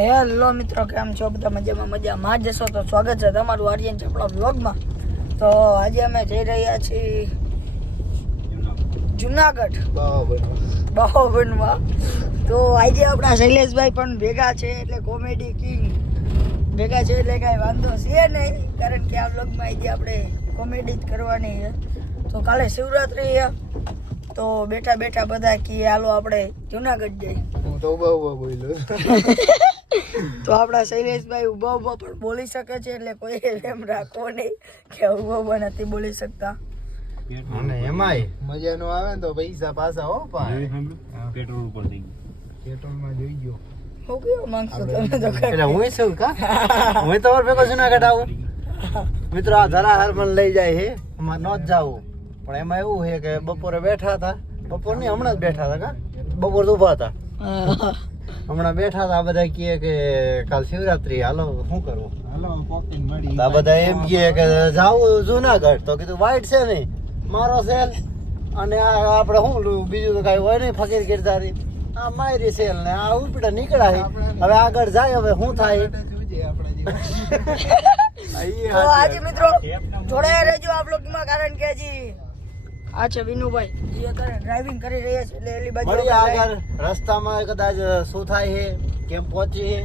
Hello મિત્રો, કેમ છો બધા? મજામાં જશો તો સ્વાગત છે તમારું આર્યન ચાપડા વ્લોગમાં. તો આજે અમે જઈ રહ્યા છીએ જુનાગઢ બાહોબનમાં. તો આજે આપણા શૈલેષભાઈ પણ ભેગા છે, એટલે કોમેડી કિંગ ભેગા છે, એટલે કાંઈ વાંધો છે નહીં, કારણ કે આ વ્લોગમાં આજે આપણે કોમેડી જ કરવાની છે. તો કાલે શિવરાત્રી છે, તો બેઠા બેઠા બધા કહીએ હાલો આપણે જુનાગઢ જઈએ. હું તો ઉભા બોલ્યો. તો આપણા શૈલેષભાઈ ઉભા પણ બોલી શકે છે, એટલે કોઈ એમ રાખો નહીં કે ઉભા નથી બોલી શકતા. અને એમાંય મજા નો આવે ને તો પૈસા પાછા હો ભાઈ. પેટ્રોલ ઉપર થઈ ગયું. પેટ્રોલમાં જોઈ ગયો. હું કેવું માંગશો તમે? તો એટલે હું છું કા હું તમારે ભેગો જુનાગઢ આવું મિત્રો. આ ધરાહર મને લઈ જાય છે, અમારે ન જ જાવું, પણ એમાં એવું છે કે બપોરે બેઠા હતા, બપોર નહીં હમણાં જ બેઠા હતા, કા બપોર તો ઉભા હતા, હમણાં બેઠા હતા. બધા કહે કે કાલ શિવરાત્રી, હાલો શું કરવું? આ બધા એમ કહે કે જાવું જુનાગઢ. તો કીધું વાઈટ છે નહીં મારો સેલ, અને આ આપણે શું બીજું તો કાંઈ હોય નહીં, ફકીર ગિરધારી આ માયરી સેલ ને આ ઉપડા નીકળ્યા. હવે આગળ જાય, હવે શું થાય? તો આજે મિત્રો જોડાયા રહેજો આ બ્લોગમાં, કારણ કે હજી આ છે વિનુભાઈ, જે અત્યારે ડ્રાઇવિંગ કરી રહ્યા છે, એટલે એલી બાજુ મળીએ આગળ રસ્તામાં કદાચ શું થાય છે, કેમ પહોંચીએ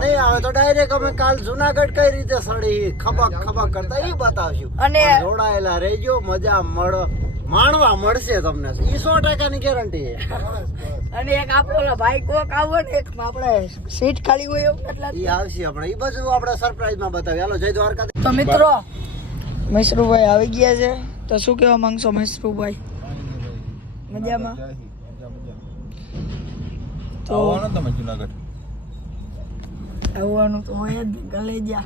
નહીં આવે તો ડાયરેક્ટ અમે કાલ જુનાગઢ કઈ રીતે સડી ખબક કરતા એ બતાવશું. અને જોડાયેલા રહેજો, મજા માણવા મળશે તમને, એ 100% ની ગેરંટી છે. અને એક આપણો ભાઈ કોક આવો ને, એક આપણે સીટ ખાલી હોય એવું કેટલા એ આવશે, આપણે એ બધું આપણે સરપ્રાઈઝ માં બતાવીએ. હાલો જય દ્વારકા. તો મિત્રો મૈસરુભાઈ આવી ગયા છે, તો શું કહેવા માંગશો મૈસરુભાઈ? મજામાં? તો તમે જુનાગઢ આવવાનું તો હોય જ, ગલેજા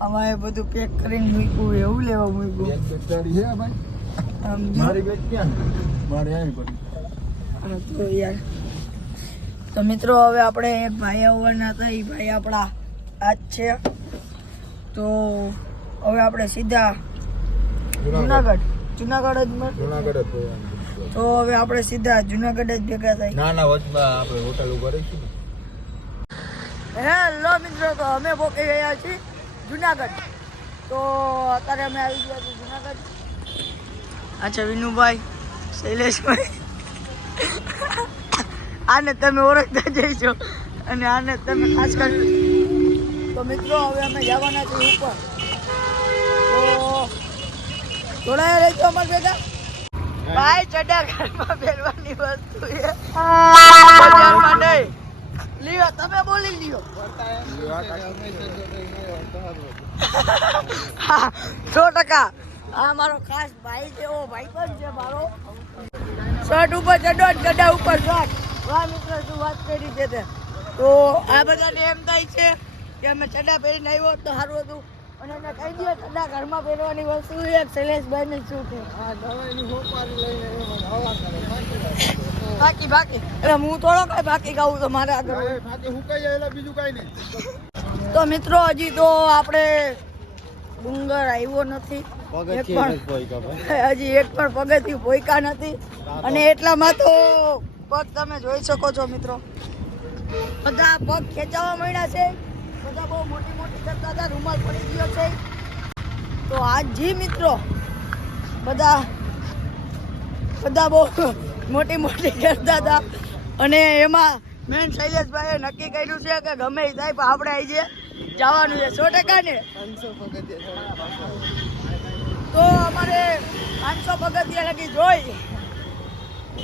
અમારે બધું પેક કરીને મૂક્યું, એવું લેવા મૂક્યું. તો યાર, તો મિત્રો હવે આપણે એક ભાઈ આવવાના હતા, એ ભાઈ આપણા આજ છે. તો હવે આપણે સીધા જુનાગઢ જ તો હવે આપણે સીધા જુનાગઢ જ ભેગા થાય. ના વચમાં આપણે હોટલ ઉપર રહીશું. હેલો મિત્રો, તો અમે પહોંચી ગયા છીએ જુનાગઢ. તો અત્યારે અમે આવી ગયા છીએ જુનાગઢ. અચ્છા વિનુભાઈ, શૈલેષભાઈ, આને તમે ઓળખતા જઈશો, અને આને તમે ખાસ કરી. તો મિત્રો હવે અમે જવાના છીએ ઉપર, તો જોડાયા રહેજો અમારા ભેગા. ભાઈ ચડા ઘરમાં પહેરવાની વસ્તુ છે, બજારમાં નહીં. લ્યો, તમે બોલી લ્યો. 100%. આ મારો ખાસ ભાઈ છે, એવો ભાઈ પણ છે મારો. શર્ટ ઉપર ચડો, ચડા ઉપર શર્ટ. વાહ મિત્ર, શું વાત કરી છે તે. તો આ બધાને એમ થાય છે કે અમે ચડા પહેરીને આવ્યો તો સારું હતું, અને એને કહી દે ચડા ઘરમાં પહેરવાની વસ્તુ છે. શૈલેષભાઈને શું છે બાકી એટલે હું થોડો કઈ બાકી ગાવું તો મારે આગળ બીજું કઈ નહીં. તો મિત્રો હજી તો આપણે ડુંગર આવ્યો નથી, હજી એક પણ પગથિયું પોઈકા નથી, અને એટલામાં તો પગ તમે જોઈ શકો છો મિત્રો, બધા પગ ખેંચાવા માંડ્યા છે, બધા બહુ મોટી કરતા હતા, રૂમાલ પડી ગયો છે. તો આજ જી મિત્રો બધા બહુ મોટી કરતા હતા, અને એમાં મેન શૈલેષભાઈએ નક્કી કર્યું છે કે ગમે એ થાય પણ આપણે આવી જવાનું છે 100% ને. તો અમારે 500 પગથિયા લગી જોઈ,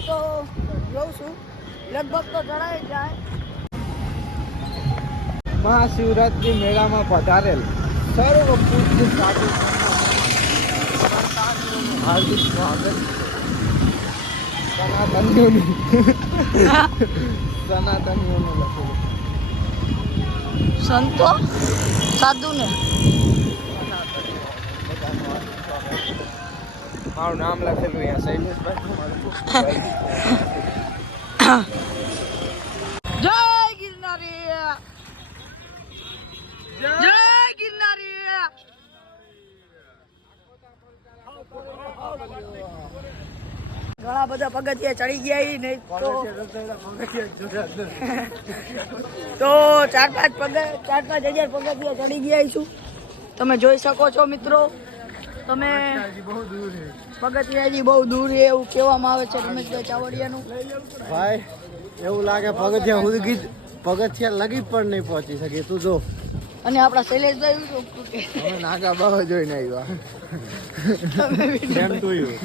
તો જોઉં છું લગભગ તો ચડાઈ જાય. મહાશિવરાત્રી મેળામાં પધારેલ સર્વ પૂજ્ય સાધુ હાર્દિક સ્વાગત. સનાતનીઓનું લખેલું સંતો સાધુ ને મારું નામ લખેલું અહીંયા શૈલેષભાઈ. જય ગિરનારી, જય ગિરનારી. ઘણા બધા પગથિયા ચડી ગયા ઈ નહીં તો 4-5 હજાર પગથિયા ચડી ગયા છું. તમે જોઈ શકો છો મિત્રો. તમે પગથિયા હજી બહુ દૂર છે એવું કહેવામાં આવે છે રમેશભાઈ ચાવડિયાનું. ભાઈ એવું લાગે પગથિયા લગી પણ નહીં પહોંચી શકે. તું જો. અને આપણા શૈલેષભાઈ અમે નાગા બાવા જોઈને આવ્યા.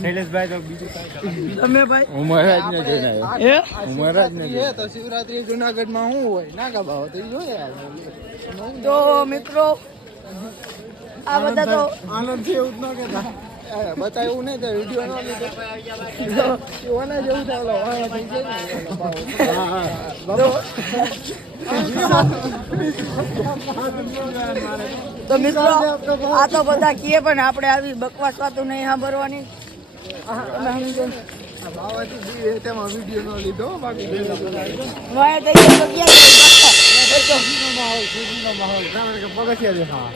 શૈલેષભાઈ તો બીજું કાંઈ તમે ભાઈ ઉમરાજને જોઈને આવ્યા. હે ઉમરાજને તો શિવરાત્રી જુનાગઢમાં શું હોય નાગા બાવા તો જોયા. તો મિત્રો આ બધા તો આનંદ થી એવું જ ન કહેતા. બતાવ્યું નહીં તો વિડીયો ન લીધો ઓને જેવું થાય તો મિત્રો આ તો બધા કીએ પણ આપણે આવી બકવાસ વાતો નહીં સાંભળવાની. તમે સમજો તેમાં વિડીયો ન લીધો બાકી વાય થઈ માહોલ કારણ કે પગથિયા હા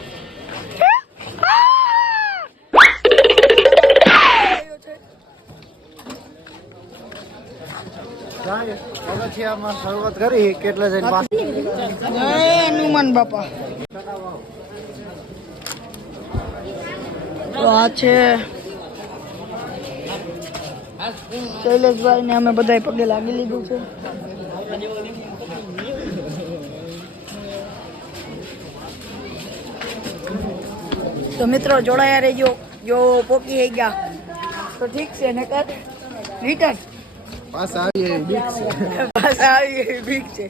પગથિયામાં શરૂઆત કરી કેટલા જણ જય હનુમાન બાપા. તો આ છે શૈલેષભાઈ ને અમે બધાય પગે લાગી લીધું છે. તો મિત્રો જોડાયા રહેજો. જો પોકી થઈ ગયા તો ઠીક છે ને કર રિટર્ન પાછા આવી બીક છે.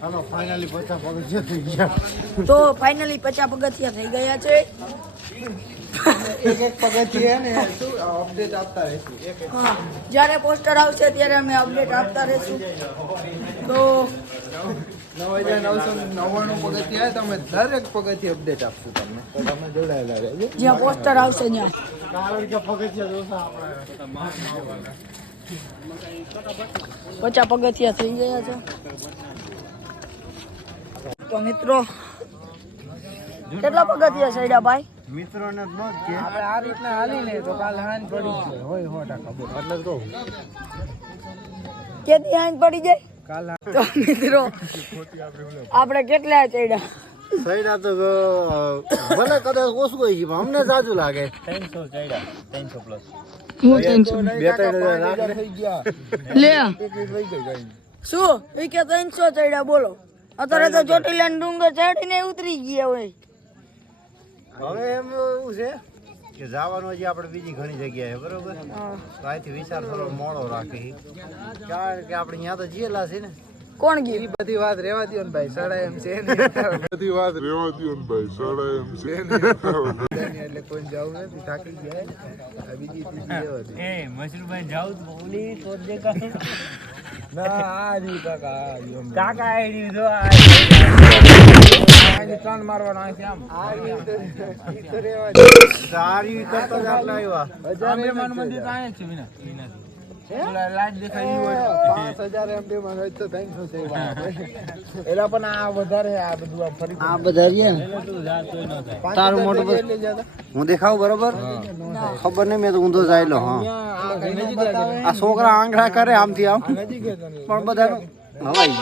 હાલો ફાઇનલી 50 પગથિયા થઈ ગયા. તો ફાઇનલી 50 પગથિયા થઈ ગયા છે. એક પગથિયા ને શું અપડેટ આપતા રહેશું. હા જ્યારે પોસ્ટર આવશે ત્યારે અમે અપડેટ આપતા રહીશું. તો 9999 પગથિયા તમે દરેક પગથિયા અપડેટ આપશું તમને. તો તમે જોડાયેલા રહેજો. જ્યાં પોસ્ટર આવશે ત્યાં. કારણ કે પગથિયા જોતા આપણે 50 પગથિયા થઈ ગયા છે. તો મિત્રો કેટલા પગથિયા ચડ્યા ભાઈ? મિત્રોને જ ન કે આપણે આ રીતના હાલીને તો કાલ હાંજ પડી જાય હોય 100% એટલે કહું કેદી હાંજ પડી જાય? કાલ તો મિત્રો આપણે કેટલા ચડ્યા? સૈડા તો ભલે કદાચ ઓછું હોય છે પણ અમને સાચું લાગે. 300 ચડ્યા 300 પ્લસ. હું 300 થઈ ગયા લે શું એ કે 300 ચડ્યા બોલો. અત્યારે તો ચોટીલા ડુંગર ચડીને ઉતરી ગયા હોય. હવે એમ એવું છે કે જવાનું હજી આપણે બીજી ઘણી જગ્યાએ બરોબર. હા. તો અહીંથી વિચાર થોડો મોડો રાખી કારણ કે આપણે અહીંયા તો જીએલા છે ને. કોણ ગયું? બધી વાત રેવા દો ને ભાઈ સડા એમ છે ને બધી વાત રેવા દો ને ભાઈ સડા એમ છે એટલે કોઈ જવું નથી થાકી ગયા આ બીજી ત્રીજી રેવા દો એ મશરૂભાઈ જાવ તો ઓલી તો દેખાય ના આ રી કાકા આ રી અમને. કાકા આઈડી જો અહીંથી ત્રણ મારવાનો અહીંથી આમ આ રીતે ઈ તો રેવા દો સારી કરતા જ આટલા આવ્યા. આંબેમાનું મંદિર તો અહીંયા જ છે વિના ઓલા લાઈટ દેખાય ઈ હોય 5000 એમબી માં હોય તો 300 છે એલા પણ આ વધારે આ બધું આ ફરી આ બધા રહ્યા ને તારું મોટું હું દેખાવું બરોબર ખબર નહીં મેં તો ઊંધો જાયલો. હા આ છોકરા આંગળા કરે આમથી આમ પણ બધા હવાઈ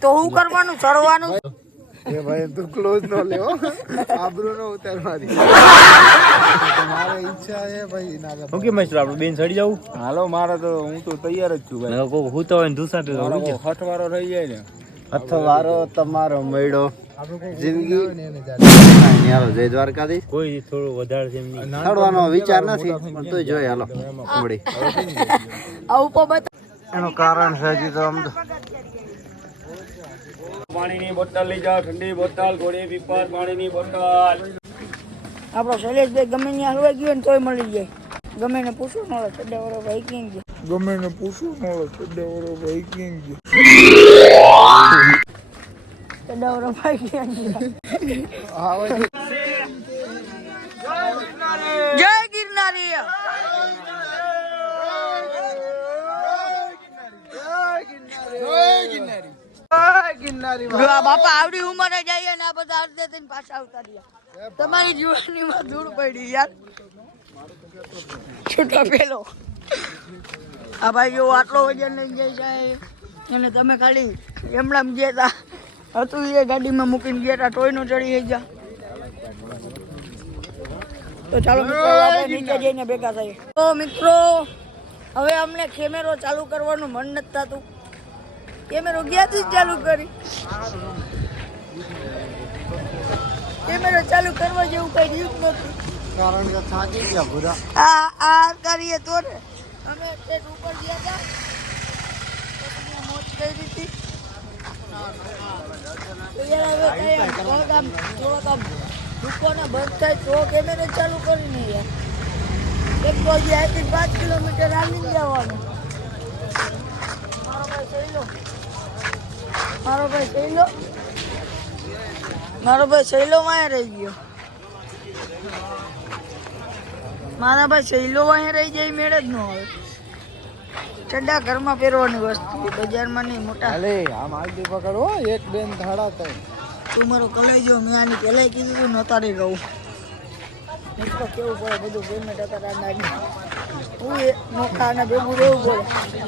તો હું કરવાનું? ચડવાનું? એ ભાઈ તું ક્લોઝ નો લેવો આબરૂ નો ઉતારવાની મારે ઈચ્છા છે ભાઈ નાગા ઓકે મશરૂ આપણે બેન ચડી જાવું. હાલો મારે તો હું તો તૈયાર જ છું ભાઈ કોઈ હું તો હોય ને દુસા પે મારો હઠવારો રહી જાય ને અથવારો તમારો મળ્યો જિંદગી હાલો જય દ્વારકાધીશ. કોઈ થોડું વધારે છે એમની ચડવાનો વિચાર નથી પણ તોય જોઈએ હાલો મળી આવું તો બતા. એનું કારણ છે હજી તો આમ તો પાણીની બોટલ લઈ જાઓ. ઠંડી બોટલ ગોળી પીપર પાણીની બોટલ. આપણો શૈલેષભાઈ ગમે ત્યાં હલવાઈ ગયો ને તોય મળી જાય. ગમે ને પૂછવું મળે ચડ્ડાવાળો ભાઈ ક્યાં ગયો? ગમે ને પૂછવું મળે ચડ્ડાવાળો ભાઈ કેમ ગયો ચડ્ડાવાળો ભાઈ ક્યાં ગયો? જય ગિરનારી. કિન્નારી બાપા આવડી ઉંમરે જઈએ ને આ બધા અડધે થઈને પાછા આવતા રહ્યા. તમારી જીવનીમાં ધૂળ પડી યાર. છૂટા પેલો આ ભાઈ જો આટલો વજન લઈ જાય છે અને તમે ખાલી એમણામ ગયા હતું એ ગાડીમાં મૂકીને ગયા હતા ટોયનો ચડી ગયા. તો ચાલો મિત્રો આપણે નીચે જઈને ભેગા થઈએ. તો મિત્રો હવે અમને કેમેરો ચાલુ કરવાનું મન નથી થતું. કેમેરો ક્યાંથી ચાલુ કરી? કેમેરો ચાલુ કરવા જેવું કઈ રહ્યું નથી. કારણ કે થાકી ગયા પૂરા. આ કરીએ તો ને અમે સ્ટેજ ઉપર ગયા હતા પછી મોજ કરી હતી. તો યાર હવે થોડાક દુકાને બંધ થાય તો કેમેરો ચાલુ કરીને યાર. એક તો હજી અહીંથી 5 કિલોમીટર હાલી જવાનું. મારો ભાઈ શૈલો વાંહે રહી ગયો. મારા ભાઈ શૈલો વાંહે રહી જાય મેળ જ ન આવે. ચડ્ડા ઘરમાં પહેરવાની વસ્તુ બજારમાં નહીં મોટા. અલે આમ આગળ પકડો એક બેન ધાડા થાય. તું મારો કલાઈ જો મેં આની પહેલાં કીધું તું નતા રે કહું. મિત્રો કેવું પડે બધું પેમેન્ટ હતા નાખી તું એ નોખાને ભેગું રહેવું પડે.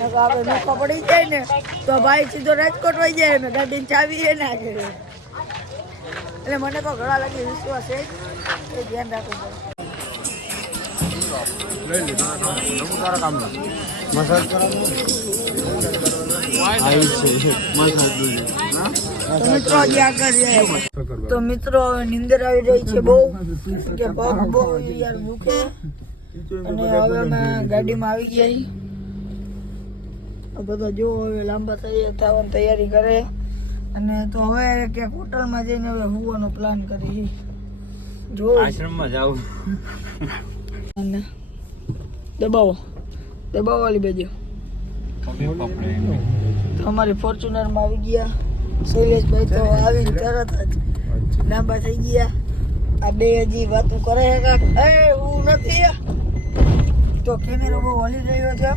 આપણે નોખા પડી જાય ને તો ભાઈ સીધો રાજકોટ વહી જાય ને ગાડીની ચાવી એ ના કરે. એટલે મને તો ઘણા લાગે વિશ્વાસ છે એ ધ્યાન રાખવું પડે. મસાજ કરાવો. તો મિત્રો હજી આગળ જાય. તો મિત્રો હવે નીંદર આવી રહી છે બહુ કે પગ બહુ યાર દુખે. અને હવે અમે ગાડીમાં આવી ગયા છીએ. બધા જો હવે લાંબા થવાની તૈયારી કરે. અને તો હવે ક્યાંક હોટલમાં જઈને હવે હોવાનો પ્લાન કરી. જો આશ્રમમાં જાવ અને દબાવો વાલી બાજુ અમારી ફોર્ચ્યુનરમાં આવી ગયા. શૈલેષભાઈ તો આવીને તરત જ લાંબા થઈ ગયા. આ બે હજી વાતો કરે છે કાક હું નથી. તો કેમેરો બહુ હલી રહ્યો છે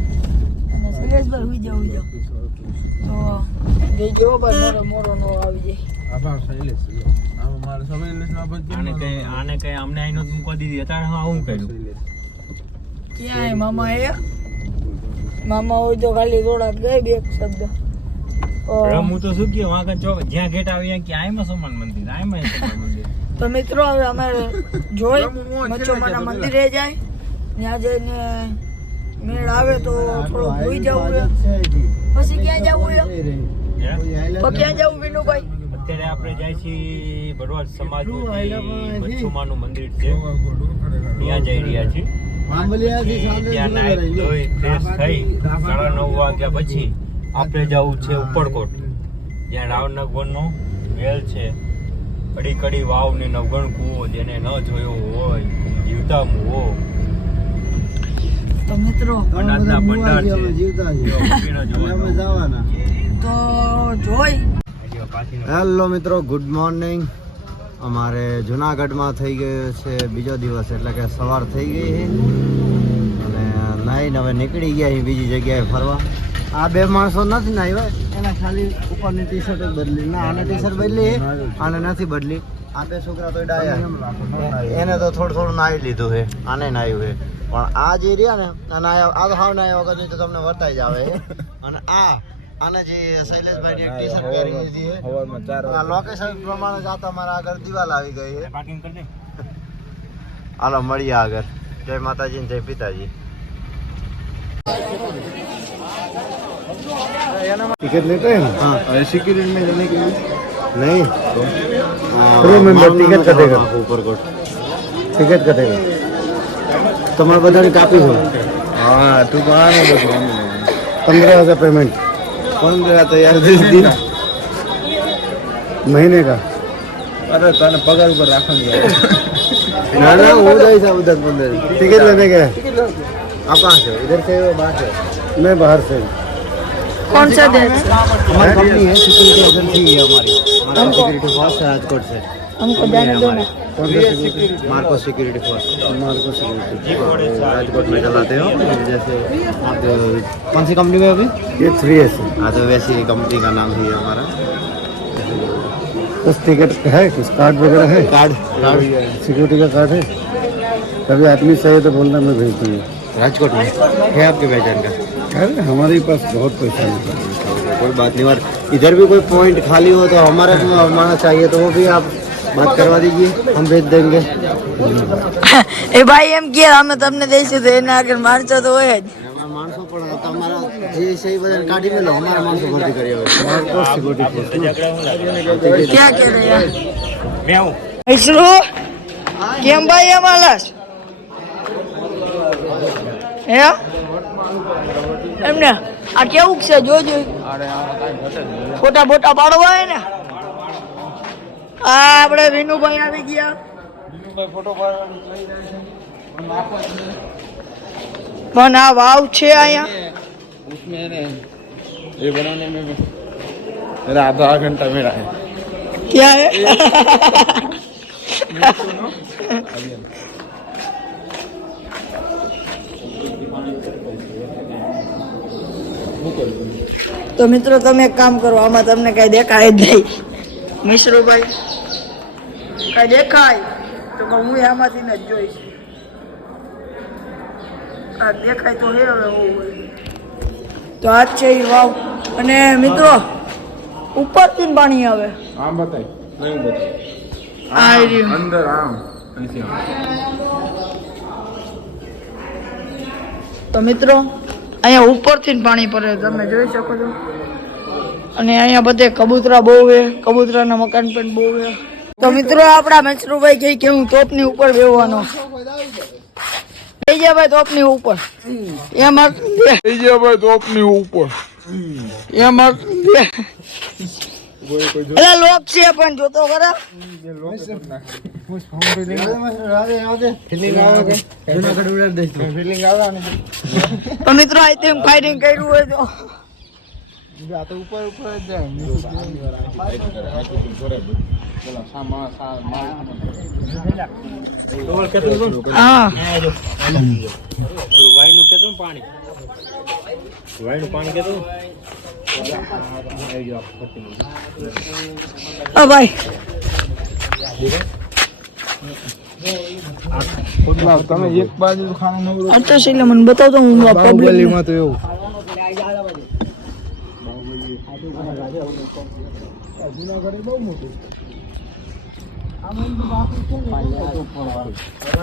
અને શૈલેષભાઈ ઉઈ જાવ તો જો ભાઈ મોરો નો આવી જાય. આભાર શૈલેષ. આમ મારે શૈલેષના બધી આને કઈ અમને આઈ નતું મૂકી દીધી અત્યારે આવું કર્યું. ક્યાં મામા હોય તો ખાલી થોડાક ગઈ બે શબ્દ. હું તો શું કહ્યું વાંક જ્યાં ગેટ આવી કે આયમાં સોમન મંદિર આયમાં સોમન મંદિર. તો મિત્રો હવે અમે જોઈ મચ્છોમાના મંદિરે જાય. ત્યાં જઈને મેળ આવે તો થોડું ભૂઈ જવું છે. પછી ક્યાં જવું છે? તો ક્યાં જવું વિનુભાઈ? અત્યારે આપણે જાય છીએ ભરવાડ સમાજ મચ્છુમાનું મંદિર છે ત્યાં જઈ રહ્યા છીએ. ત્યાં નાઈ ધોઈ ફ્રેશ થઈ 9:30 વાગ્યા પછી આપણે જવું છે ઉપરકોટ જ્યાં રાવનગરનો વેલ છે. કડી કડી વાવ ને નવગણ કૂવો જેને ન જોયો હોય જીવતા મુવો. તો મિત્રો અનાજના ભંડાર છે જીવતા છે. અમે જવાના. તો જોઈ. હેલો મિત્રો, ગુડ મોર્નિંગ. અમારે જુનાગઢમાં થઈ ગયો છે બીજો દિવસ, એટલે કે સવાર થઈ ગઈ છે અને નાઈને હવે નીકળી ગયા છીએ બીજી જગ્યાએ ફરવા. આ બે માણસો નથી નાહ્યા, એના ખાલી ઉપરની ટી શર્ટ જ બદલી. ના, આને ટી શર્ટ બદલી, આને નથી બદલી. આ બે છોકરા તો ડાયા, એને તો થોડું નાહી લીધું છે, આને નાહ્યું છે. પણ આ જે રહ્યા ને આ તો હાવ નાહ્યા વગર તો તમને વર્તાઈ જ આવે. અને આને જે શૈલેષભાઈ ટી શર્ટ પહેરી લીધી છે. આ લોકેશન પ્રમાણે જાતા મારા આગળ દિવાલ આવી ગઈ છે. હાલો મળીએ આગળ. જય માતાજી ને જય પિતાજી. टिकट लेते हैं? हाँ, सिक्योरिटी में जाने के लिए नहीं, प्रो मेंबर टिकट कटेगा ऊपर कोट टिकट कटेगा. તમારે બધાની કાપી છે? હા, તું કહાને 15,000 पेमेंट. 15 तो यार 10 दिन महीने का. અરે તને પગાર ઉપર રાખવાનું ना ना हो जाए उधर 15. टिकट लेने गए आप कहाँ से? इधर से बाहर से? मैं बाहर से. कौन सा देश? हमारी कंपनी है, सिक्योरिटी एजेंसी है हमारी. सिक्योरिटी फोर्स है राजकोट से. हमको जाने दो ना। Marco security force. राजकोट में चलाते हो जैसे आप कौन सी कंपनी में अभी? ये 3S है। हाँ तो वैसी कंपनी का नाम ही है हमारा। कुछ टिकट है, कुछ कार्ड वगैरह है, कार्ड सिक्योरिटी का कार्ड है। कभी आदमी चाहिए तो बोलना, मैं भेज दूँगा। राजकोट में है आपके पहचान का? अरे हमारे पास बहुत पैसा नहीं। कोई बात नहीं, और इधर भी कोई पॉइंट खाली हो तो हमारा चाहिए तो वो भी आप बात करवा दीजिए, हम भेज देंगे। એ ભાઈ એમ કે અમે તમને દઈશું તો એના આગળ માણસો તો હોય જ. માણસો પણ તમારા જે સહી બધાને કાઢી મેલો, અમારા માણસો ભરતી કરી હવે ક્યાં કે રહ્યા મૈસરૂ કેમ ભાઈ એમ હાલસ હે એમને આ કેવું છે જોજો ફોટા ફોટા પાડવા હોય ને. આ આપણે વિનુભાઈ આવી ગયા. પણ આ વાવ છે અહીંયા उसमें ये बनाने में मेरा आधा घंटा मेरा है। क्या है તો મિત્રો તમે એક કામ કરો, આમાં તમને કઈ દેખાય જ નહીં. મિશ્રુભાઈ કઈ દેખાય તો હું આમાંથી જ જોઈશ. આ દેખાય તો હે હવે હું તો આ છે એ વાવ. અને મિત્રો ઉપરથી પાણી આવે. आम बताइए, नहीं बताइए। આ રહ્યું. अंदर आम ऐसे आम। તો મિત્રો અહીંયા ઉપરથી પાણી પડે તમે જોઈ શકો છો. અને અહીંયા બધે કબૂતરા બહુ છે, કબૂતરાના મકાન પણ બહુ છે. તો મિત્રો આપણા મૈસરૂભાઈ કહે કે હું તોપની ઉપર બેહવાનો. થઈ જાય ભાઈ તોપની ઉપર એમાં भाई तो अपनी ऊपर એમાં એલા લોક છે પણ જોતો ખરા. તો મિત્રો આઈ થિંક ફાઇટિંગ કર્યું હોય તો હા વાયનું કેતું પાણી કેતું હા ભાઈ તમે એક બાજુ ખાવાનું આ તો છે એટલે મને બતાવતો હું પબ્લિક બાહુબલીમાં તો એવું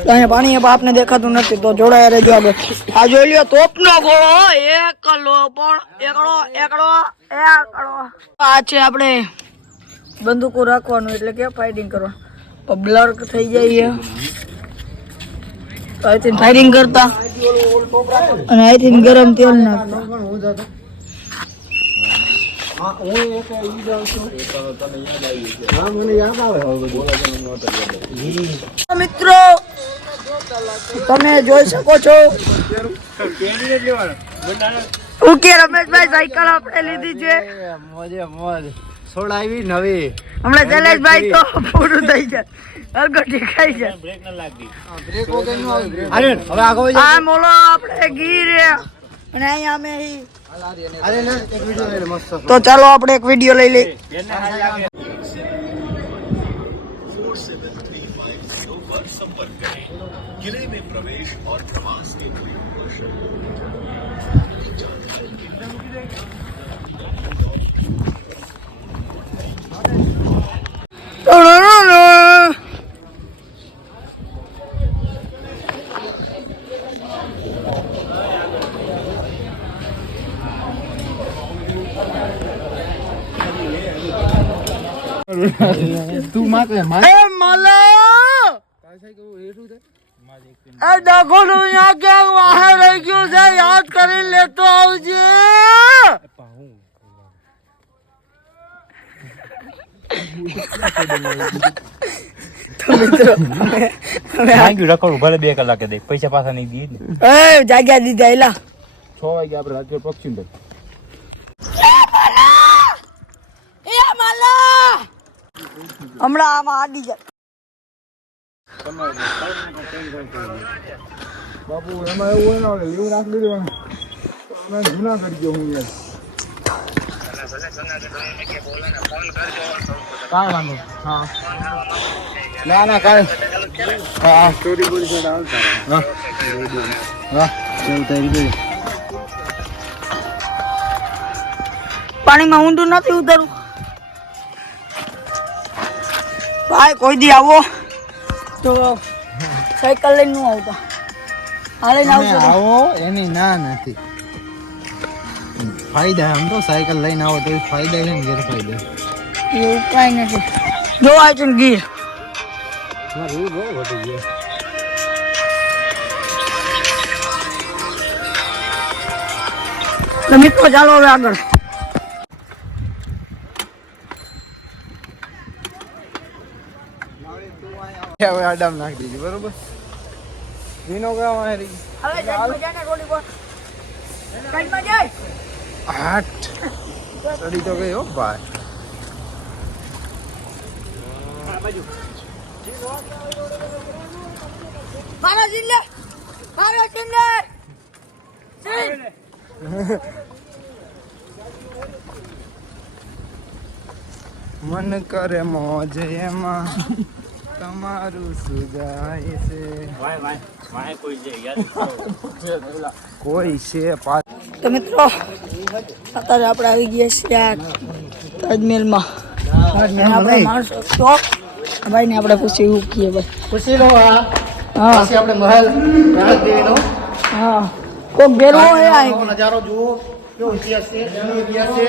અહીંયા પાણી આપને દેખાતું નથી તો જોડાયા રહેજો આગળ. આ જોઈ લ્યો તોપનો ગોળો એકલો પણ એકડો. આ છે આપણે બંદૂકો રાખવાનું એટલે કે ફાઇટિંગ કરવાનું. બ્લર થઈ જાય આઈથી ફાયરિંગ કરતા અને આઈથી ગરમ તેલ નાખતા. મિત્રો તમે જોઈ શકો છો ઓકે રમેશભાઈ સાયકલ આપણે લીધી છે. મોજે મોજ છોડાવી નવી હમણાં શૈલેષભાઈ તો પૂરું થઈ જાય અલગો દેખાય છે. બ્રેક ન લાગી અરે હવે આગળ આ મોલો આપણે ગીર અને અહીંયા અમે અરે ના એક વિડિયો લઈ લે મસ્ત. તો ચાલો આપણે એક વિડીયો લઈ લઈએ. તું માતે એ માલા એ ડગો નું અહીંયા ક્યાંક બહાર રહી ગયું છે, યાદ કરી લેતો આવજે. તો મિત્રો રખડું ભલે 2 કલાકે દે પૈસા પાછા નહીં દે ને. એ જાગ્યા દીધા એલા 6 વાગે આપણે રાજકોટ પક્ષી હમણાં આમાં આડી જાય. બાપુ એમાં એવું હોય ને લીવ નાખી દીધું અમે જૂના કરી ગયો હું યાર કાંઈ વાંધો હા ના ના કાંઈ હા સ્ટોરી બોલી છે હા હા કેવું થઈ ગયું પાણીમાં ઊંડું નથી ઉતરવું ભાઈ કોઈ દી આવો તો સાયકલ લઈને ન આવતા હાલીને આવશો તો. આવો એની ના નથી ફાયદા આમ તો સાયકલ લઈને આવો તો ફાયદા છે ને ગેરફાયદા એવું કાંઈ નથી જો આ છે ને ગીર મારે એવું બહુ વધી ગયું તો મિત્રો ચાલો હવે આગળ હવે આડામ નાખી દીધી બરોબર વિનો ગાવા હેરી હવે જઈમાં જાય ને રોડી પર જઈમાં જાય આઠ ચડી તો ગઈ હો ભાઈ મારો ચિલ્લે મારો ચિલ્લે મન કરે મોજ એમાં તમારું સુજાય છે કોઈ છે તો મિત્રો અત્યારે આપણે આવી ગયા છીએ આ તાજમહેલમાં આપણે માણસો શોખ ભાઈને આપણે પૂછી એવું કહીએ ભાઈ ખુશી લો આ હા પછી આપણે મહેલ દેવીનો હા કોક બેરવો હે આ નજારો જુઓ કેવો ઇતિહાસ છે જૂનો ઇતિહાસ છે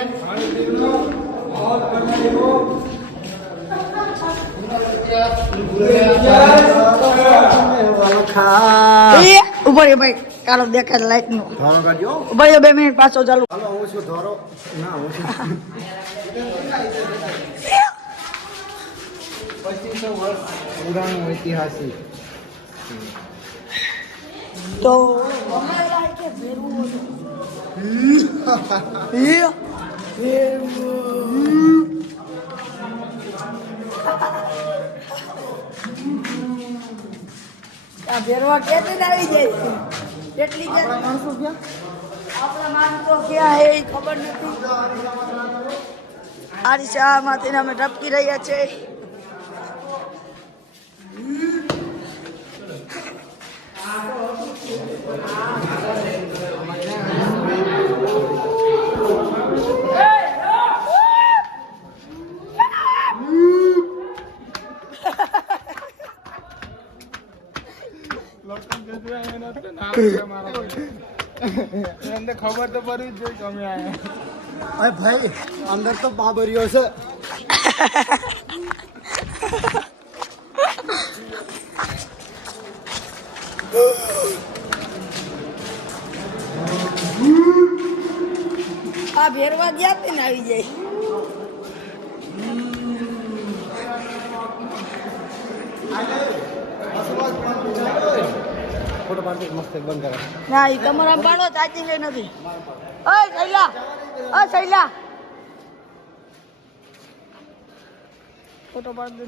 એ ઉપર એ ભાઈ કાલો દેખાય લાઈટ નો ધોરણ કાઢ્યો ઉપર એ 2 મિનિટ પાછો ચાલુ હાલો હું છું ધોરો ના હું છું 2500 વર્ષ પુરાણો ઐતિહાસિક તો આ ભેરવા કેટલી આવી જાય છે કેટલી કે માણસો આપણા માણસો ક્યાં હે એ ખબર નથી આ રીક્ષામાંથી અમે ટપકી રહ્યા છે એને ખબર તો પડવી જ જોઈએ કે અમે આયા અરે ભાઈ અંદર તો બાબરીઓ છે આ ભેરવા ગયા તે ને આવી જાય ફોટો પાડી મસ્ત બંધ કરે ના એ તમારા પાડો ચાચી ગઈ નથી ઓય શૈલા ઓય શૈલા ફોટો પાડ દે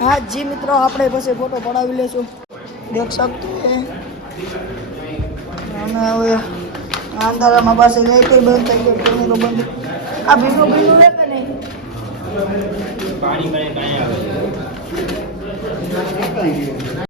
હા જી મિત્રો આપણે પછી ફોટો પડાવી લેશું દેખ શકતો હે અને હવે અંધારામાં પાસે ગઈ કોઈ બંધ થઈ ગયો કેમેરો બંધ આ ભીનું ભીનું રે કે નહીં પાણી કાંઈ આવે